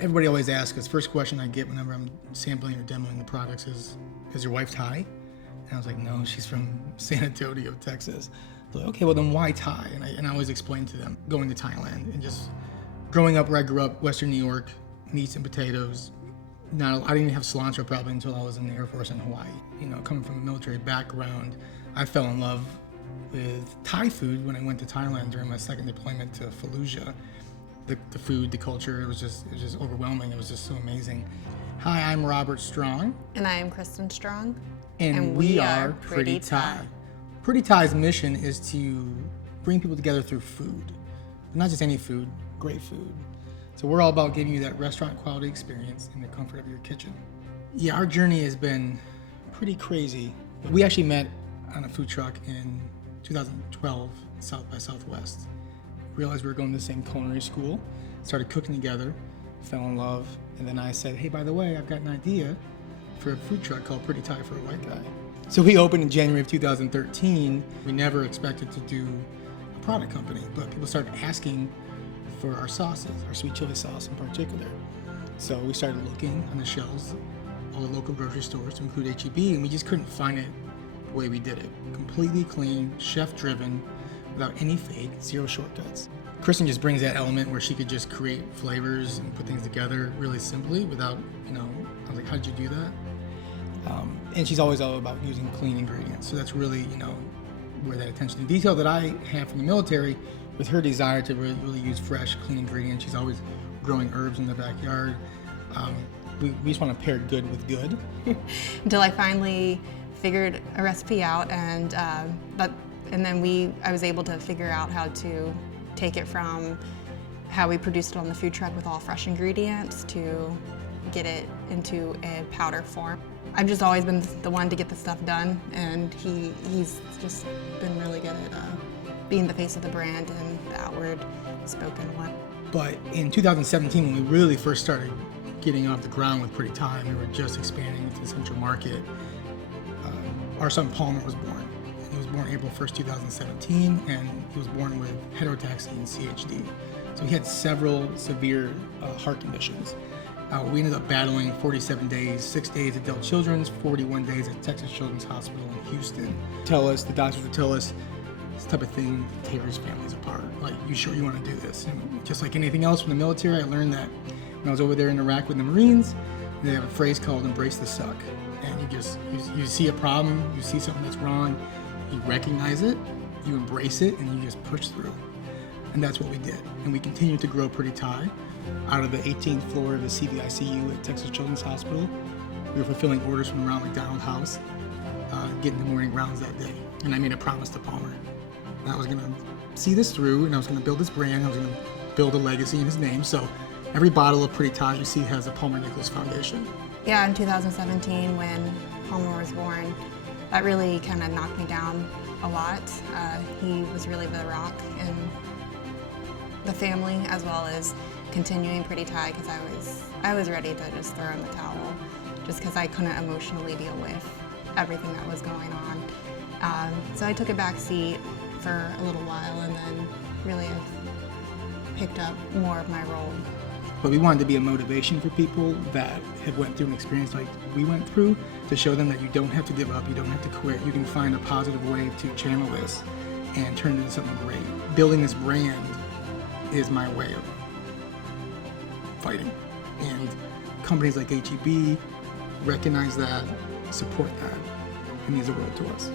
Everybody always asks us, first question I get whenever I'm sampling or demoing the products is your wife Thai? And I was like, no, she's from San Antonio, Texas. They're like, okay, well then why Thai? And I always explain to them, going to Thailand and just growing up where I grew up, Western New York, meats and potatoes. I didn't even have cilantro probably until I was in the Air Force in Hawaii. You know, coming from a military background, I fell in love with Thai food when I went to Thailand during my second deployment to Fallujah. The food, the culture, it was just overwhelming. It was just so amazing. Hi, I'm Robert Strong. And I am Kristen Strong. And we are Pretty Thai. Pretty Thai's mission is to bring people together through food. But not just any food, great food. So we're all about giving you that restaurant quality experience in the comfort of your kitchen. Yeah, our journey has been pretty crazy. We actually met on a food truck in 2012, South by Southwest. Realized we were going to the same culinary school, started cooking together, fell in love, and then I said, hey, by the way, I've got an idea for a food truck called Pretty Thai for a White Guy. So we opened in January of 2013. We never expected to do a product company, but people started asking for our sauces, our sweet chili sauce in particular. So we started looking on the shelves, all the local grocery stores to include H-E-B, and we just couldn't find it the way we did it. Completely clean, chef-driven, without any fake, zero shortcuts. Kristen just brings that element where she could just create flavors and put things together really simply without, I was like, how did you do that? And she's always all about using clean ingredients. So that's really, where that attention to detail that I have from the military, with her desire to really use fresh, clean ingredients. She's always growing herbs in the backyard. We just want to pair good with good. Until I finally figured a recipe out, and then I was able to figure out how to take it from how we produced it on the food truck with all fresh ingredients to get it into a powder form. I've just always been the one to get the stuff done, and he's just been really good at being the face of the brand and the outward spoken one. But in 2017, when we really first started getting off the ground with Pretty Thai, we were just expanding into the central market, our son Palmer was born. He was born April 1st, 2017, and he was born with heterotaxy and CHD. So he had several severe heart conditions. We ended up battling 47 days, 6 days at Adult Children's, 41 days at Texas Children's Hospital in Houston. The doctors would tell us, this type of thing tears families apart. Like, you sure you want to do this? And just like anything else from the military, I learned that when I was over there in Iraq with the Marines, they have a phrase called embrace the suck. And you see a problem, you see something that's wrong, you recognize it, you embrace it, and you just push through. And that's what we did. And we continued to grow Pretty Thai. Out of the 18th floor of the CVICU at Texas Children's Hospital, we were fulfilling orders from around McDonald House, getting the morning rounds that day. And I made a promise to Palmer. I was gonna see this through, and I was gonna build this brand, I was gonna build a legacy in his name. So every bottle of Pretty Thai you see has a Palmer Nichols Foundation. Yeah, in 2017 when Palmer was born, that really kind of knocked me down a lot. He was really the rock in the family, as well as continuing Pretty Thai, because I was ready to just throw in the towel, just because I couldn't emotionally deal with everything that was going on. So I took a back seat for a little while, and then really have picked up more of my role. But we wanted to be a motivation for people that have went through an experience like we went through, to show them that you don't have to give up, you don't have to quit, you can find a positive way to channel this and turn it into something great. Building this brand is my way of fighting. And companies like H-E-B recognize that, support that, and means the world to us.